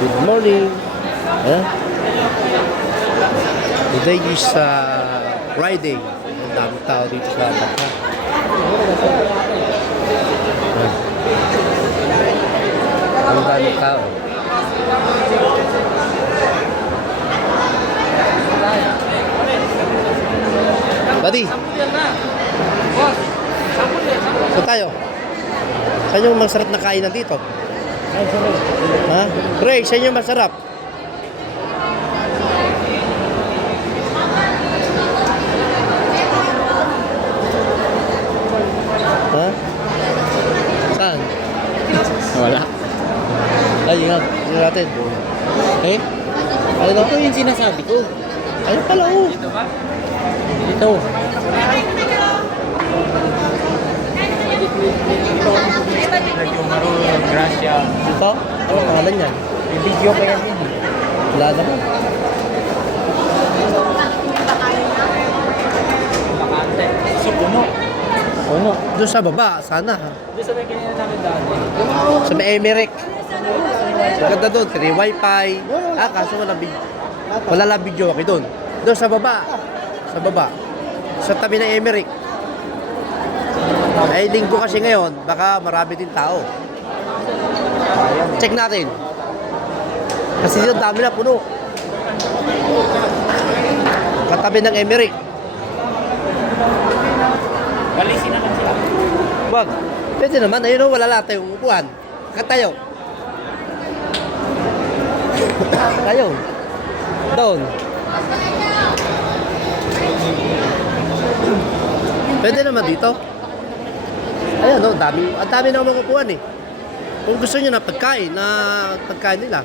Good morning. Today is Friday. Ang daming tao dito sa Baka. Ang daming tao. Buddy, saan tayo? Saan yung masarap na kainan dito? Ha? Ray, saan yung masarap? Ha? Saan? Wala. Ay, nga. Sino natin? Eh? Ano Ito yung sinasabi ko. Ayun pala, oh. Ito. Nagkumaro, Gracia. Dito? Ano pangalan yan? May video pa yan. Wala naman. Bakante. So, puno. Puno. Doon sa baba, sana. Doon sa may kanina namin dati. Sa may Emirates. Maganda doon, free wifi. Kaso wala video. Wala lang video, okay doon. Doon sa baba. Sa baba. Sa tabi ng Emirates. Ay, linggo kasi ngayon, baka marami din tao. Check natin. Kasi dito dami na puno. Katabi ng Emirates. Walisin na lang sila. Wag. Pwede naman. Ayun o, wala lahat tayong upuan. Katayo. Tayo. Doon. Pwede naman dito. Ayan o, dami. Ang dami na mga upuan eh. Kung gusto nyo na pagkain nila.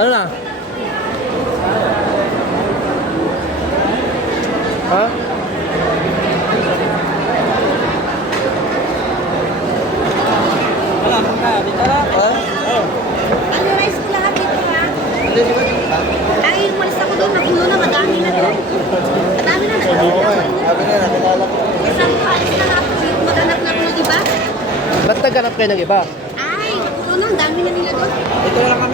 Ano na? Ha? Wala, punta. Dito na. Ha? Ano rice ko lahat dito ha? Ay, umalis ako doon, nagulo na, madami na doon. Madami na, Sabi na, nakilala ko. Isang alis na ako dito, maghanap na ako ng iba. Ba't naghanap kayo ng iba? Ay, nagulo na, ang dami na nila doon. Ito lang kami